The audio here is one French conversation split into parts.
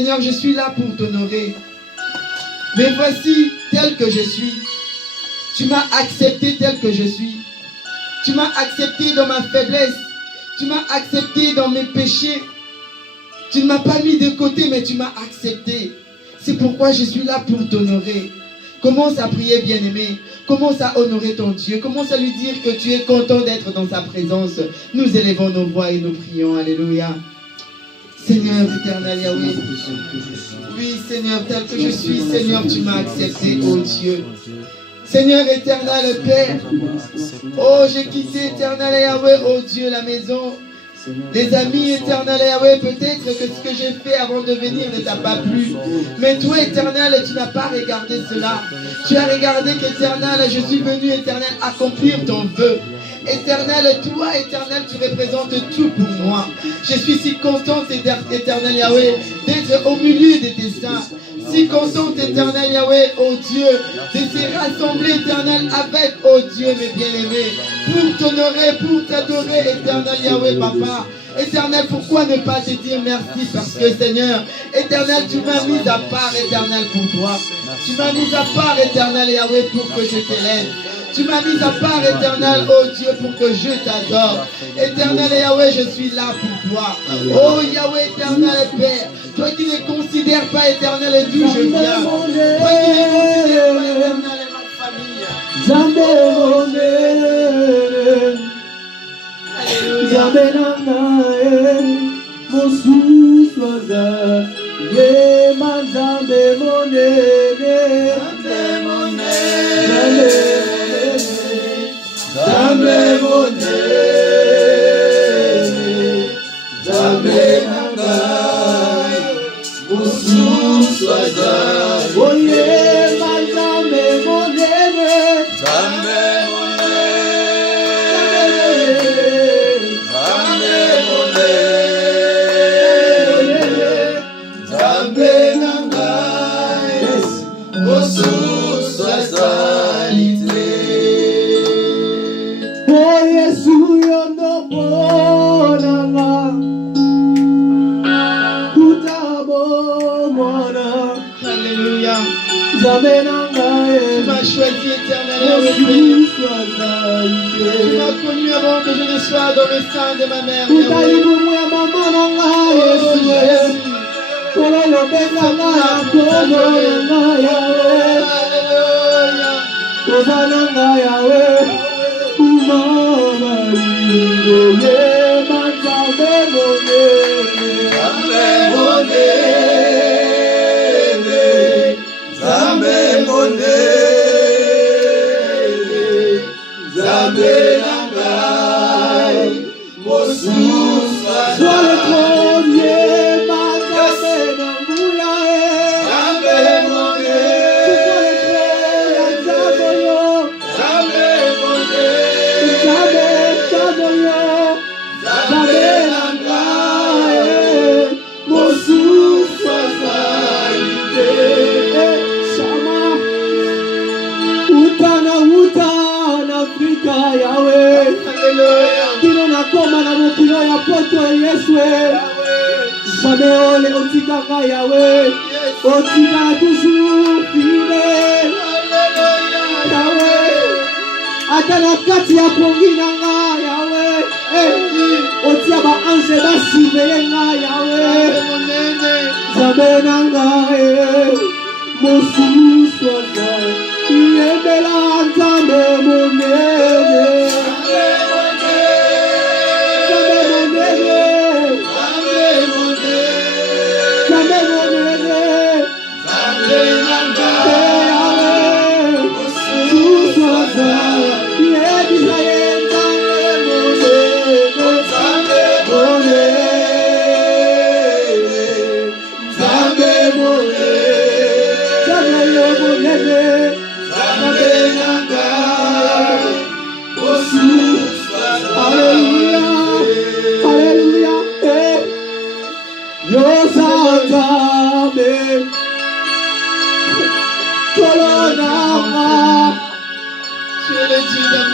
Seigneur, je suis là pour t'honorer. Mais voici tel que je suis. Tu m'as accepté tel que je suis. Tu m'as accepté dans ma faiblesse. Tu m'as accepté dans mes péchés. Tu ne m'as pas mis de côté, mais tu m'as accepté. C'est pourquoi je suis là pour t'honorer. Commence à prier, bien-aimé. Commence à honorer ton Dieu. Commence à lui dire que tu es content d'être dans sa présence. Nous élevons nos voix et nous prions. Alléluia. Seigneur éternel Yahweh. Oui, Seigneur, tel que je suis, Seigneur, tu m'as accepté, oh Dieu. Seigneur éternel Père. Oh, j'ai quitté éternel Yahweh, oh Dieu, la maison. Les amis éternels, Yahweh, peut-être que ce que j'ai fait avant de venir ne t'a pas plu. Mais toi, éternel, tu n'as pas regardé cela. Tu as regardé qu'éternel, je suis venu, éternel, accomplir ton vœu. Éternel, toi, éternel, tu représentes tout pour moi. Je suis si contente, éternel Yahweh, d'être au milieu de tes saints. Si contente, éternel Yahweh, oh Dieu, de se rassembler, éternel, avec, oh Dieu, mes bien-aimés, pour t'honorer, pour t'adorer, éternel Yahweh, Papa. Éternel, pourquoi ne pas te dire merci? Parce que, Seigneur, éternel, tu m'as mis à part, éternel, pour toi. Tu m'as mis à part, éternel Yahweh, pour que je t'élève. Tu m'as mis à part, éternel, oh Dieu, pour que je t'adore. Éternel Yahweh, je suis là pour toi. Oh Yahweh, éternel Père, toi qui ne considères pas, éternel, d'où je viens. Toi qui ne considères pas, éternel, ma famille. Tu m'as choisi, éternel. Tu m'as connu avant que je ne sois dans le sein de ma mère. Yahweh, otika toujours fidèle. Yahweh, atana kati ya pongina nga Yahweh, otia ba ange ba surveiller nga Yahweh. Zambe nanga mosusu za yebela zambe monene.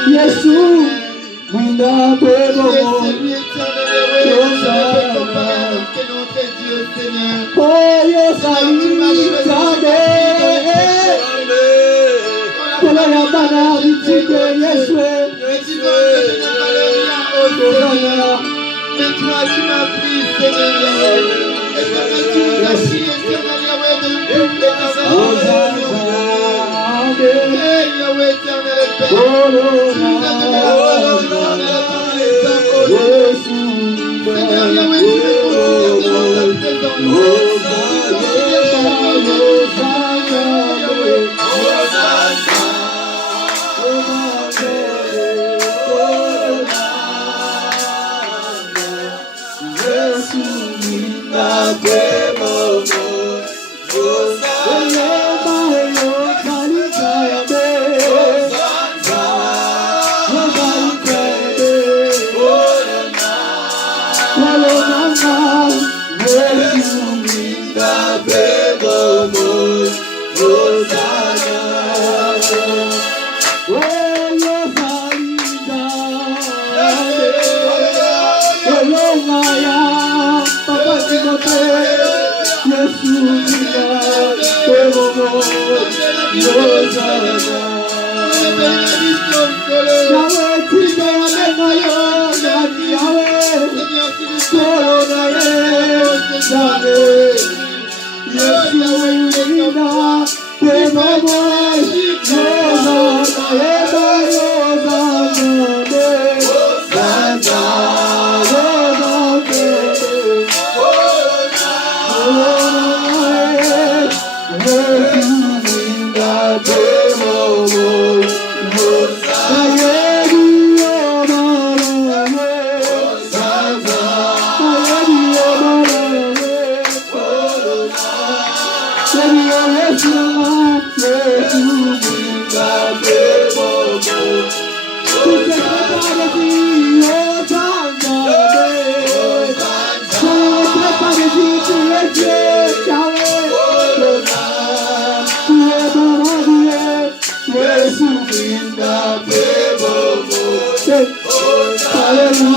Yesu, Winda Bebo, oh Seigneur. Mais toi, tu m'as pris, Seigneur Yahweh. Éternel, tu nous as pris, Éternel Yahweh, de doubler ta salvation. Hey, Yahweh, Éternel et Père. Tu nous as donné la parole, Éternel, par les hommes, oh Dieu. Seigneur Yahweh, tu me considères devant ta présence. Tu considères chacun de nous,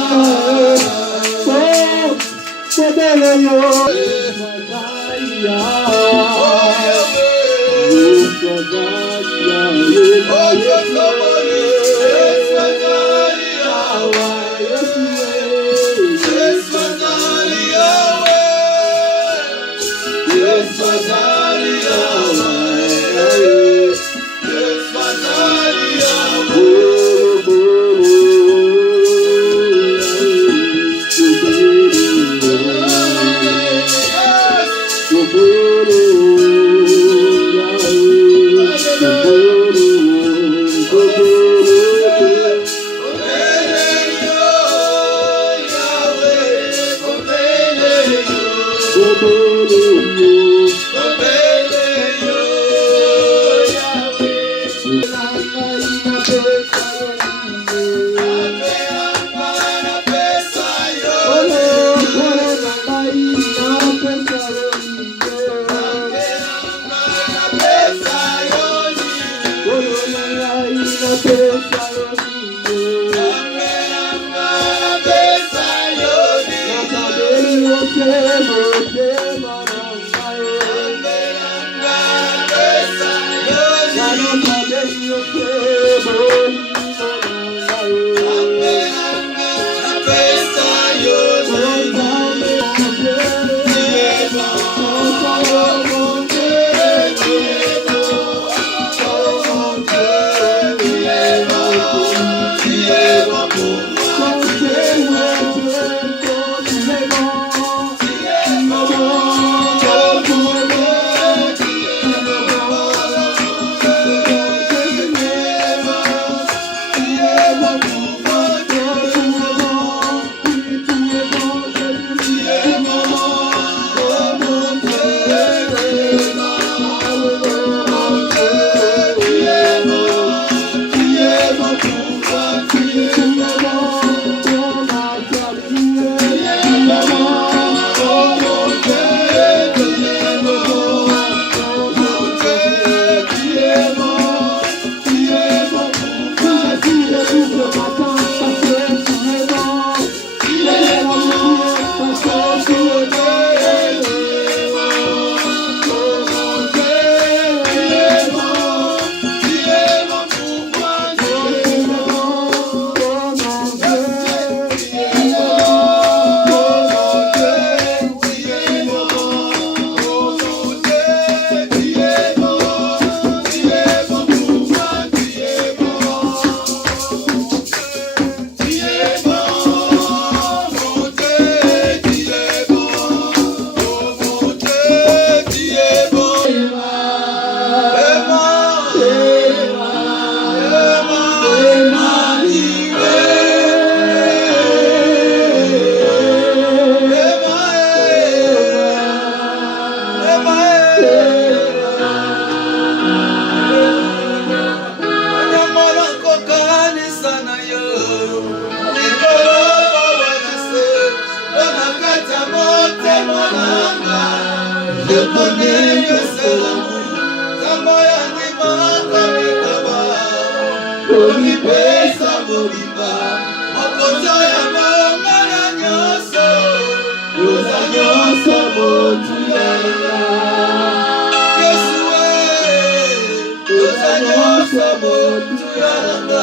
Seigneur Yahweh. Guru connais que c'est l'amour. Zamaya Nimaka Mitaba. Omi Pesa Mobiba. Mokoza ya Mongana Nyoso. Yosa Nyoso Motuyana. Yesue. Yosa Nyoso Motuyana.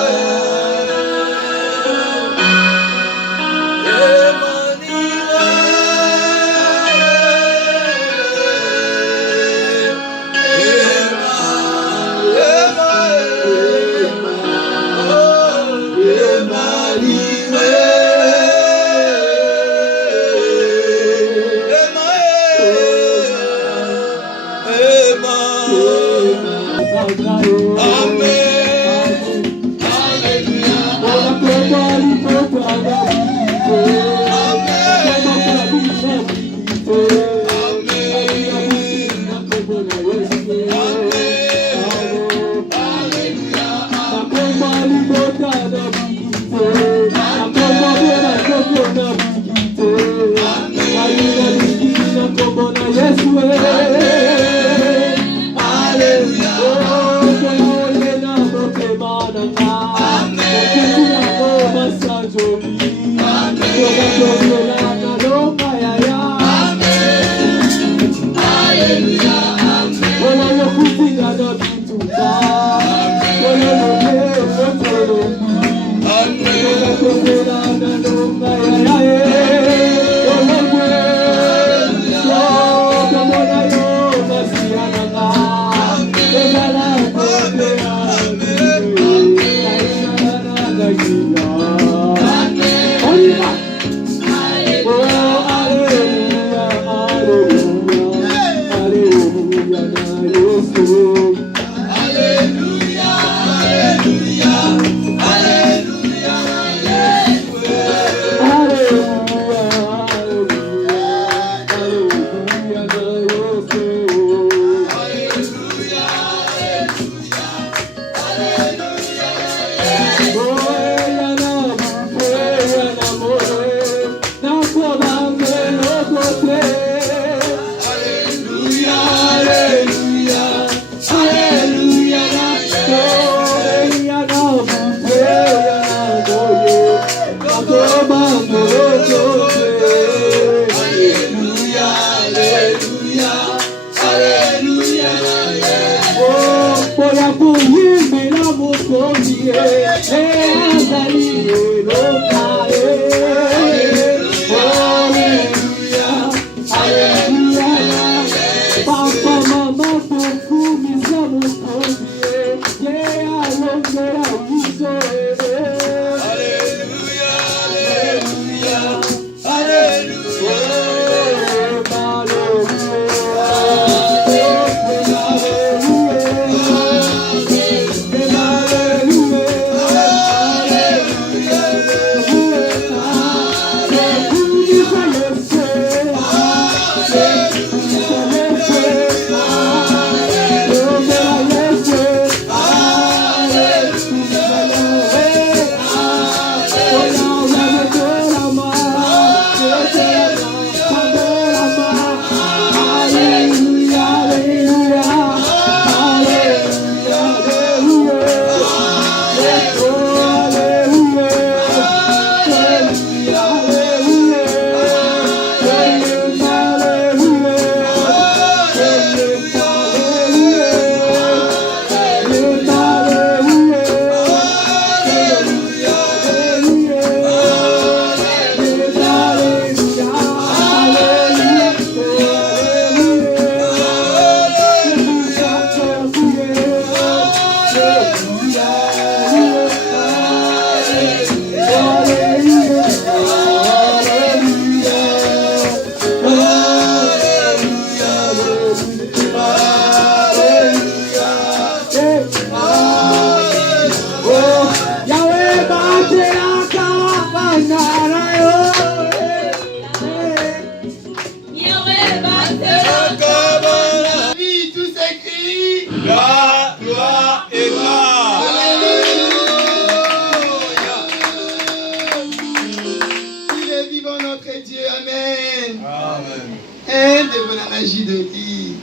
Dieu, Amen. Amen. Et de la magie de vie.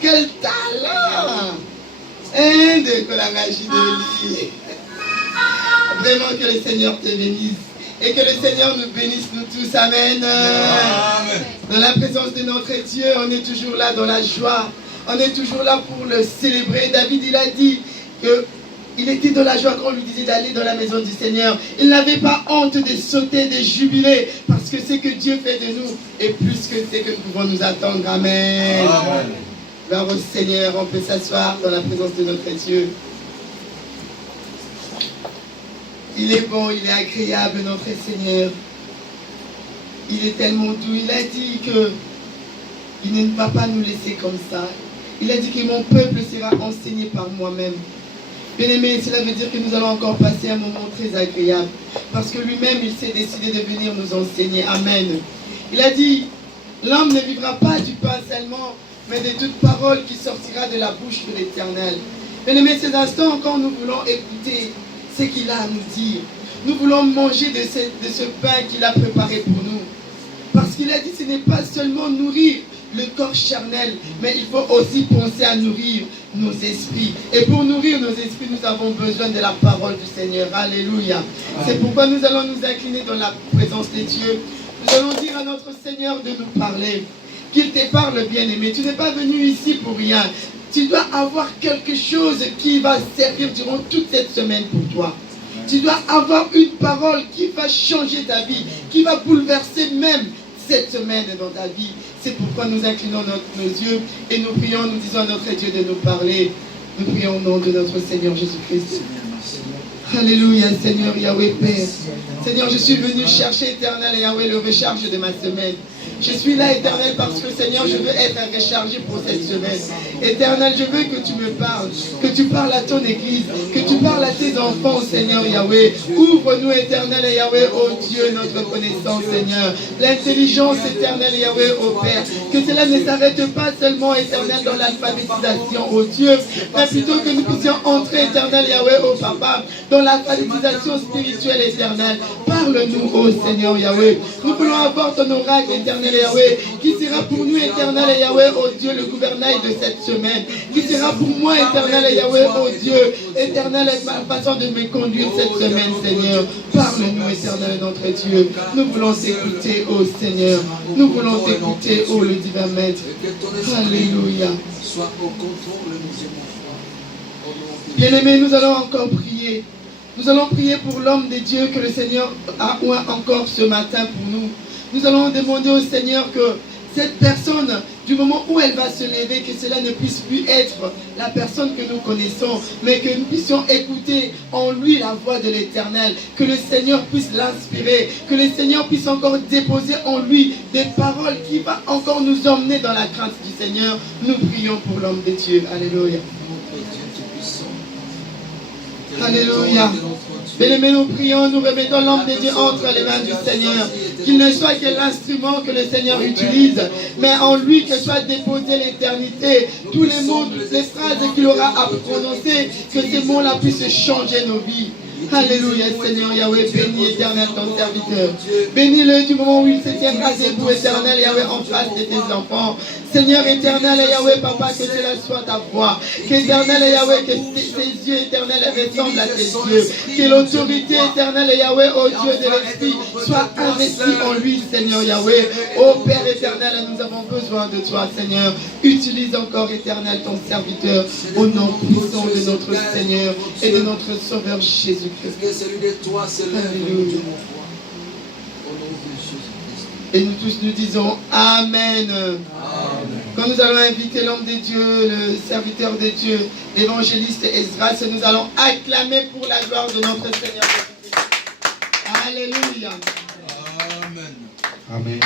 Quel talent! De Kolagashi de lui. Vraiment que le Seigneur te bénisse. Et que le Seigneur nous bénisse, nous tous. Amen. Amen. Dans la présence de notre Dieu, on est toujours là dans la joie. On est toujours là pour le célébrer. David, il a dit qu'il était dans la joie quand on lui disait d'aller dans la maison du Seigneur. Il n'avait pas honte de sauter, de jubiler. Parce que c'est que Dieu fait de nous. Et plus que c'est que nous pouvons nous attendre. Amen. Amen. Gloire au Seigneur. On peut s'asseoir dans la présence de notre Dieu. Il est bon, il est agréable, notre Seigneur. Il est tellement doux. Il a dit qu'il ne va pas nous laisser comme ça. Il a dit que mon peuple sera enseigné par moi-même. Bien-aimé, cela veut dire que nous allons encore passer un moment très agréable. Parce que lui-même, il s'est décidé de venir nous enseigner. Amen. Il a dit, l'homme ne vivra pas du pain seulement, mais de toute parole qui sortira de la bouche de l'Éternel. Bien-aimé, ces instants, quand nous voulons écouter ce qu'il a à nous dire, nous voulons manger de ce pain qu'il a préparé pour nous. Parce qu'il a dit, ce n'est pas seulement nourrir le corps charnel, mais il faut aussi penser à nourrir nos esprits. Et pour nourrir nos esprits, nous avons besoin de la parole du Seigneur. Alléluia. C'est pourquoi nous allons nous incliner dans la présence de Dieu. Nous allons dire à notre Seigneur de nous parler. Qu'il te parle, bien-aimé. Tu n'es pas venu ici pour rien. Tu dois avoir quelque chose qui va servir durant toute cette semaine pour toi. Tu dois avoir une parole qui va changer ta vie, qui va bouleverser même cette semaine dans ta vie. C'est pourquoi nous inclinons nos yeux et nous prions, nous disons à notre Dieu de nous parler. Nous prions au nom de notre Seigneur Jésus-Christ. Alléluia, Seigneur Yahweh Père. Seigneur, je suis venu chercher, Éternel Yahweh, le recharge de ma semaine. Je suis là, Éternel, parce que, Seigneur, je veux être rechargé pour cette semaine. Éternel, je veux que tu me parles, que tu parles à ton Église, que tu parles à tes enfants, Seigneur Yahweh. Ouvre-nous, Éternel Yahweh, ô Dieu, notre connaissance, Seigneur. L'intelligence, Éternel Yahweh, ô Père. Que cela ne s'arrête pas seulement, Éternel, dans l'alphabétisation, ô Dieu, mais plutôt que nous puissions entrer, Éternel Yahweh, ô Papa, dans l'alphabétisation spirituelle, Éternelle. Parle-nous, ô Seigneur Yahweh. Nous voulons avoir ton oracle, Éternel Yahweh, qui sera pour nous, Éternel Yahweh, ô Dieu, le gouvernail de cette semaine. Qui sera pour moi, Éternel Yahweh, ô Dieu, Éternel, ma façon de me conduire cette semaine, Seigneur. Parle-nous, Éternel, notre Dieu. Nous voulons t'écouter, ô Seigneur. Nous voulons t'écouter, ô le divin Maître. Alléluia. Sois au contrôle, bien-aimés, nous allons encore prier. Nous allons prier pour l'homme de Dieu que le Seigneur a oint encore ce matin pour nous. Nous allons demander au Seigneur que cette personne, du moment où elle va se lever, que cela ne puisse plus être la personne que nous connaissons, mais que nous puissions écouter en lui la voix de l'Éternel, que le Seigneur puisse l'inspirer, que le Seigneur puisse encore déposer en lui des paroles qui vont encore nous emmener dans la crainte du Seigneur. Nous prions pour l'homme de Dieu. Alléluia. Alléluia. Bien-aimés, nous prions, nous remettons l'homme de Dieu entre les mains du Seigneur. Qu'il ne soit que l'instrument que le Seigneur utilise, mais en lui que soit déposée l'éternité. Tous les mots, toutes les phrases qu'il aura à prononcer, que ces mots-là puissent changer nos vies. Alléluia, Seigneur Yahweh, bénis Éternel ton serviteur. Bénis-le du moment où il se tiendra debout, Éternel Yahweh, en face de tes enfants. Seigneur Éternel Yahweh, Papa, que cela soit ta voix. Qu'Éternel Yahweh, que tes yeux éternels ressemblent à tes yeux. Que l'autorité éternelle Yahweh, ô Dieu de l'Esprit, soit investie en lui, Seigneur Yahweh. Ô Père éternel, nous avons besoin de toi, Seigneur. Utilise encore, Éternel, ton serviteur, au nom puissant de notre Seigneur et de notre Sauveur Jésus-Christ. Alléluia. Et nous tous nous disons Amen. Amen. Quand nous allons inviter l'homme de Dieu, le serviteur de Dieu, l'évangéliste Esdras, nous allons acclamer pour la gloire de notre Seigneur. Alléluia. Amen. Amen.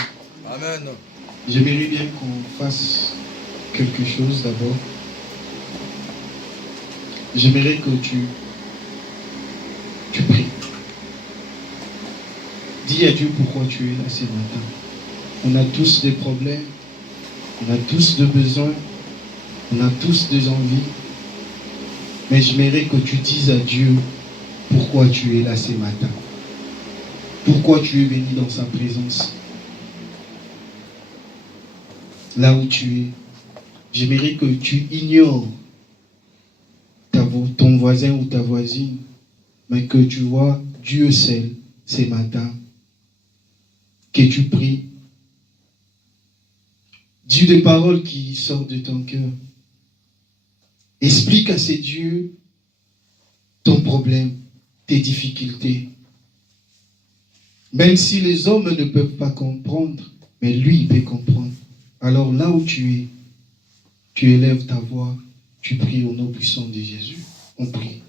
Amen. J'aimerais bien qu'on fasse quelque chose d'abord. J'aimerais que tu pries. Dis à Dieu pourquoi tu es là ce matin. On a tous des problèmes, on a tous des besoins, on a tous des envies. Mais j'aimerais que tu dises à Dieu pourquoi tu es là ce matin. Pourquoi tu es venu dans sa présence. Là où tu es, j'aimerais que tu ignores ton voisin ou ta voisine, mais que tu vois Dieu seul ce matin, que tu pries. Dis des paroles qui sortent de ton cœur. Explique à ces dieux ton problème, tes difficultés. Même si les hommes ne peuvent pas comprendre, mais lui, il peut comprendre. Alors là où tu élèves ta voix, tu pries au nom puissant de Jésus. On prie.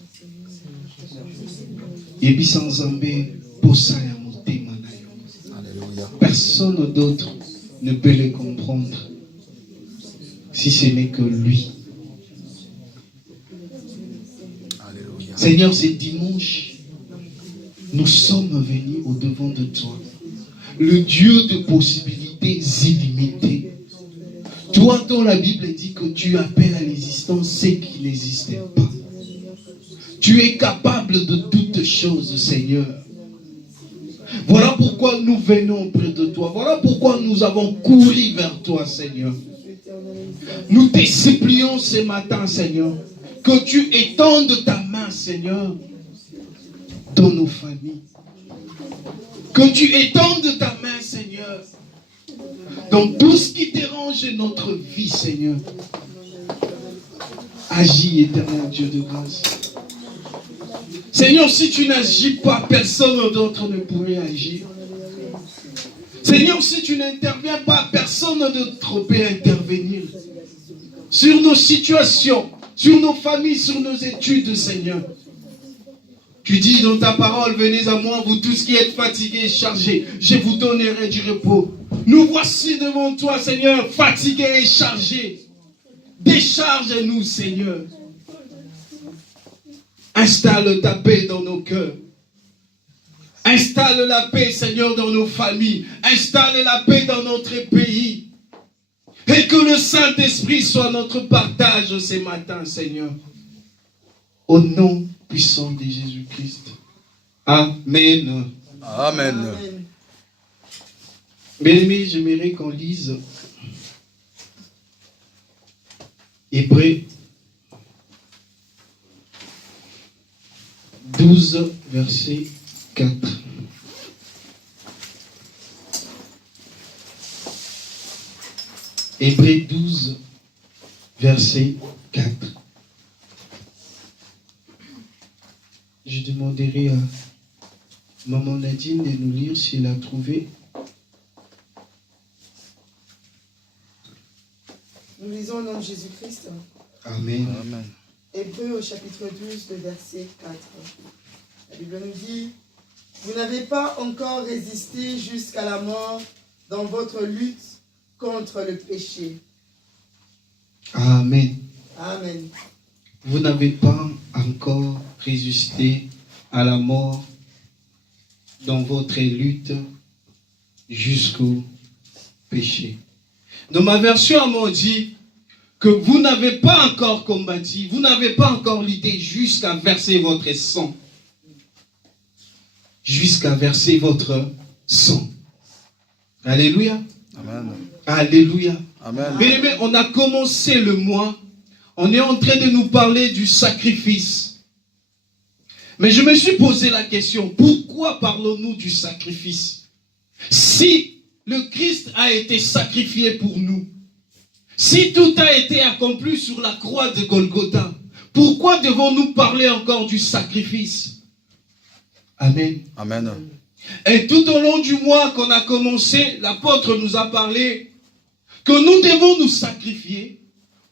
Personne d'autre ne peut le comprendre si ce n'est que lui. Alléluia. Seigneur, ce dimanche, nous sommes venus au-devant de toi, le Dieu de possibilités illimitées. Toi, dont la Bible dit que tu appelles à l'existence ce qui n'existait pas. Tu es capable de toutes choses, Seigneur. Voilà pourquoi nous venons auprès de toi. Voilà pourquoi nous avons couru vers toi, Seigneur. Nous te supplions ce matin, Seigneur, que tu étendes ta main, Seigneur, dans nos familles. Que tu étendes ta main, Seigneur, dans tout ce qui dérange notre vie, Seigneur. Agis, éternel Dieu de grâce. Seigneur, si tu n'agis pas, personne d'autre ne pourrait agir. Seigneur, si tu n'interviens pas, personne d'autre peut intervenir. Sur nos situations, sur nos familles, sur nos études, Seigneur. Tu dis dans ta parole, venez à moi, vous tous qui êtes fatigués et chargés, je vous donnerai du repos. Nous voici devant toi, Seigneur, fatigués et chargés. Décharge-nous, Seigneur. Installe ta paix dans nos cœurs. Installe la paix, Seigneur, dans nos familles. Installe la paix dans notre pays. Et que le Saint-Esprit soit notre partage ce matin, Seigneur. Au nom puissant de Jésus-Christ. Amen. Amen. Bien-aimés, j'aimerais qu'on lise Hébreux 12, verset 4. Hébreux 12, verset 4. Je demanderai à Maman Nadine de nous lire s'il a trouvé. Nous lisons au nom de Jésus-Christ. Amen. Amen. Hébreux au chapitre 12, le verset 4. La Bible nous dit, vous n'avez pas encore résisté jusqu'à la mort dans votre lutte contre le péché. Amen. Amen. Vous n'avez pas encore résisté à la mort dans votre lutte jusqu'au péché. Dans ma version, on dit que vous n'avez pas encore combattu, vous n'avez pas encore lutté jusqu'à verser votre sang. Jusqu'à verser votre sang. Alléluia. Amen. Alléluia. Amen. Mais on a commencé le mois, on est en train de nous parler du sacrifice. Mais je me suis posé la question, pourquoi parlons-nous du sacrifice? Si le Christ a été sacrifié pour nous, si tout a été accompli sur la croix de Golgotha, pourquoi devons-nous parler encore du sacrifice? Amen. Amen. Et tout au long du mois qu'on a commencé, l'apôtre nous a parlé que nous devons nous sacrifier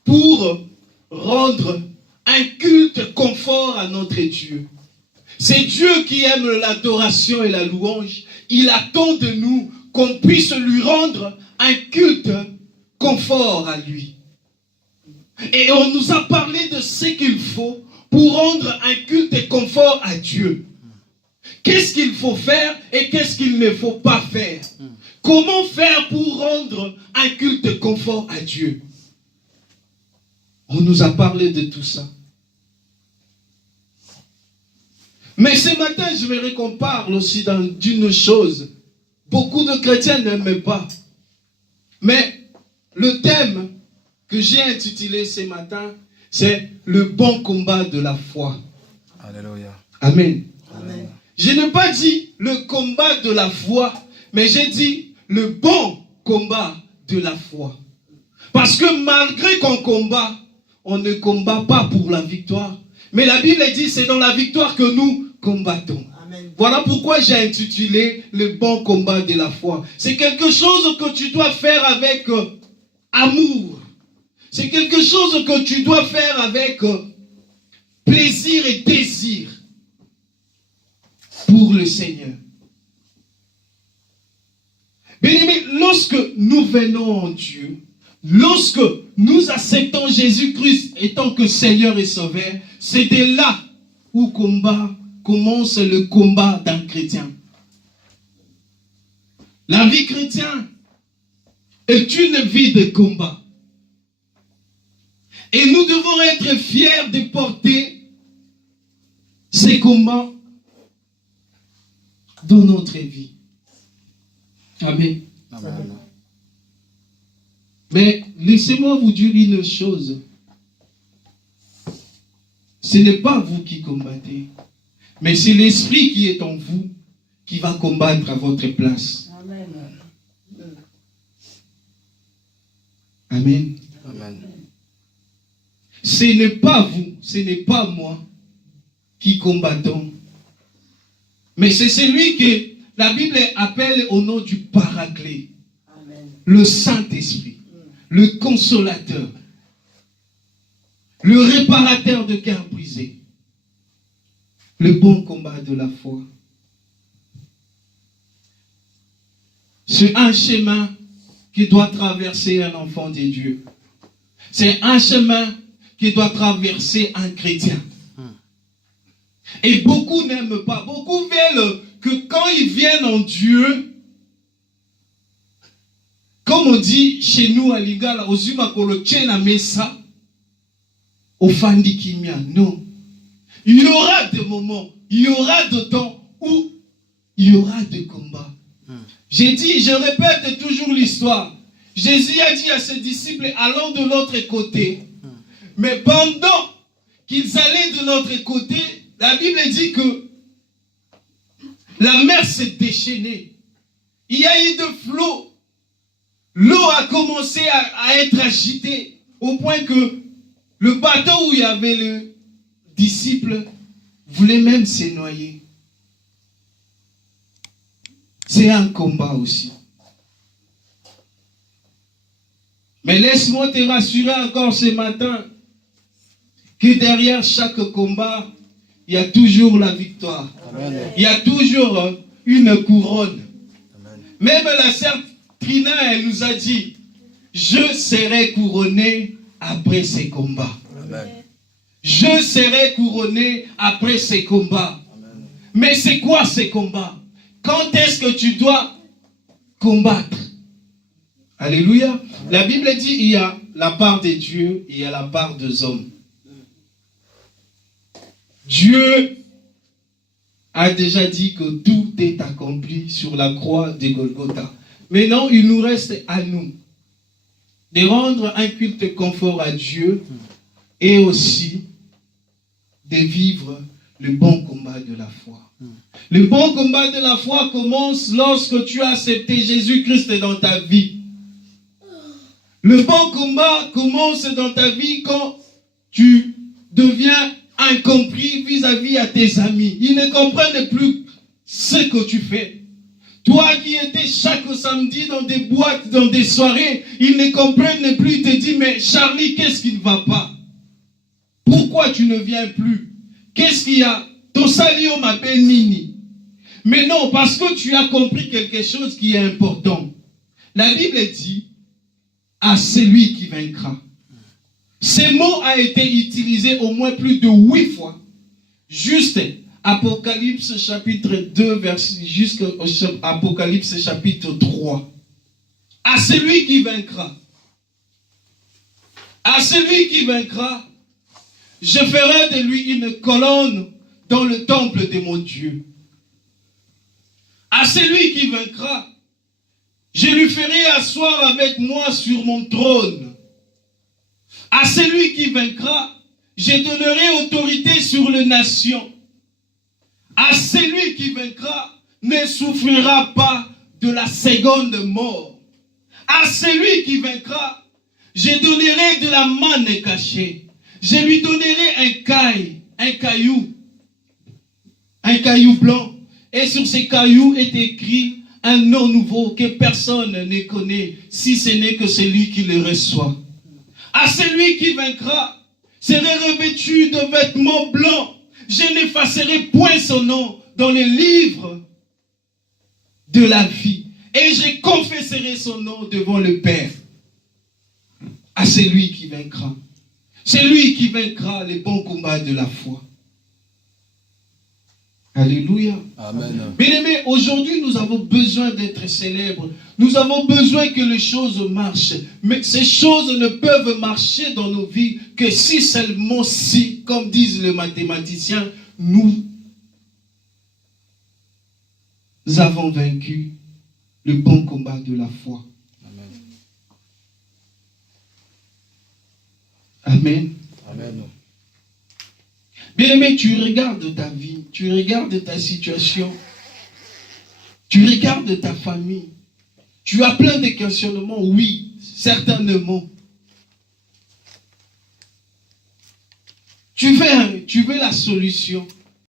pour rendre un culte confort à notre Dieu. C'est Dieu qui aime l'adoration et la louange. Il attend de nous qu'on puisse lui rendre un culte confort à lui. Et on nous a parlé de ce qu'il faut pour rendre un culte confort à Dieu. Qu'est-ce qu'il faut faire et qu'est-ce qu'il ne faut pas faire? Comment faire pour rendre un culte confort à Dieu? On nous a parlé de tout ça. Mais ce matin, je voudrais qu'on parle aussi d'une chose. Beaucoup de chrétiens n'aiment pas. Mais le thème que j'ai intitulé ce matin, c'est le bon combat de la foi. Alléluia. Amen. Amen. Je n'ai pas dit le combat de la foi, mais j'ai dit le bon combat de la foi. Parce que malgré qu'on combat, on ne combat pas pour la victoire. Mais la Bible dit c'est dans la victoire que nous combattons. Amen. Voilà pourquoi j'ai intitulé le bon combat de la foi. C'est quelque chose que tu dois faire avec amour. C'est quelque chose que tu dois faire avec plaisir et désir pour le Seigneur. Bien-aimés, lorsque nous venons en Dieu, lorsque nous acceptons Jésus-Christ étant que Seigneur et Sauveur, c'est de là où commence le combat d'un chrétien. La vie chrétienne est une vie de combat. Et nous devons être fiers de porter ces combats dans notre vie. Amen. Amen. Mais laissez-moi vous dire une chose. Ce n'est pas vous qui combattez, mais c'est l'Esprit qui est en vous qui va combattre à votre place. Amen. Amen. Amen. Ce n'est pas vous, ce n'est pas moi qui combattons, mais c'est celui que la Bible appelle au nom du Paraclet, Amen. le Saint-Esprit, le Consolateur, le réparateur de cœur brisé, le bon combat de la foi. C'est un chemin qui doit traverser un enfant de Dieu. C'est un chemin qui doit traverser un chrétien. Et beaucoup n'aiment pas. Beaucoup veulent que quand ils viennent en Dieu, comme on dit chez nous à Lingala, Ozuma Kolochena Mesa, au Fandikimia. Non. Il y aura des moments, il y aura des temps où il y aura des combats. J'ai dit, je répète toujours l'histoire. Jésus a dit à ses disciples, allons de l'autre côté. Mais pendant qu'ils allaient de l'autre côté, la Bible dit que la mer s'est déchaînée. Il y a eu de flots. L'eau a commencé à être agitée au point que le bateau où il y avait le disciple voulait même se noyer. C'est un combat aussi. Mais laisse-moi te rassurer encore ce matin que derrière chaque combat, il y a toujours la victoire. Amen. Il y a toujours une couronne. Amen. Même la sœur Trina, elle nous a dit, je serai couronné après ces combats. Amen. Je serai couronné après ces combats. Amen. Mais c'est quoi ces combats? Quand est-ce que tu dois combattre? Alléluia. La Bible dit il y a la part de Dieu, il y a la part des hommes. Dieu a déjà dit que tout est accompli sur la croix de Golgotha. Maintenant, il nous reste à nous de rendre un culte confort à Dieu et aussi de vivre le bon combat de la foi. Le bon combat de la foi commence lorsque tu as accepté Jésus-Christ dans ta vie. Le bon combat commence dans ta vie quand tu deviens incompris vis-à-vis à tes amis. Ils ne comprennent plus ce que tu fais. Toi qui étais chaque samedi dans des boîtes, dans des soirées, ils ne comprennent plus. Ils te disent, mais Charlie, qu'est-ce qui ne va pas? Pourquoi tu ne viens plus? Qu'est-ce qu'il y a? Ton salio m'appelle Nini. Mais non, parce que tu as compris quelque chose qui est important. La Bible dit, à celui qui vaincra. Ce mot a été utilisé au moins plus de 8 fois. Juste Apocalypse chapitre 2, jusqu'à Apocalypse chapitre 3. À celui qui vaincra. À celui qui vaincra, je ferai de lui une colonne dans le temple de mon Dieu. À celui qui vaincra, je lui ferai asseoir avec moi sur mon trône. À celui qui vaincra, je donnerai autorité sur les nations. À celui qui vaincra, ne souffrira pas de la seconde mort. À celui qui vaincra, je donnerai de la manne cachée. Je lui donnerai un caillou blanc. Et sur ce caillou est écrit un nom nouveau que personne ne connaît, si ce n'est que celui qui le reçoit. À celui qui vaincra, serait revêtu de vêtements blancs. Je n'effacerai point son nom dans le livre de la vie. Et je confesserai son nom devant le Père. À celui qui vaincra. Celui qui vaincra les bons combats de la foi. Alléluia. Amen. Bien-aimés, aujourd'hui nous avons besoin d'être célèbres. Nous avons besoin que les choses marchent. Mais ces choses ne peuvent marcher dans nos vies que si seulement si, comme disent les mathématiciens, nous avons vaincu le bon combat de la foi. Amen. Amen. Bien-aimé, tu regardes ta vie, tu regardes ta situation, tu regardes ta famille. Tu as plein de questionnements, oui, certainement. Tu veux la solution.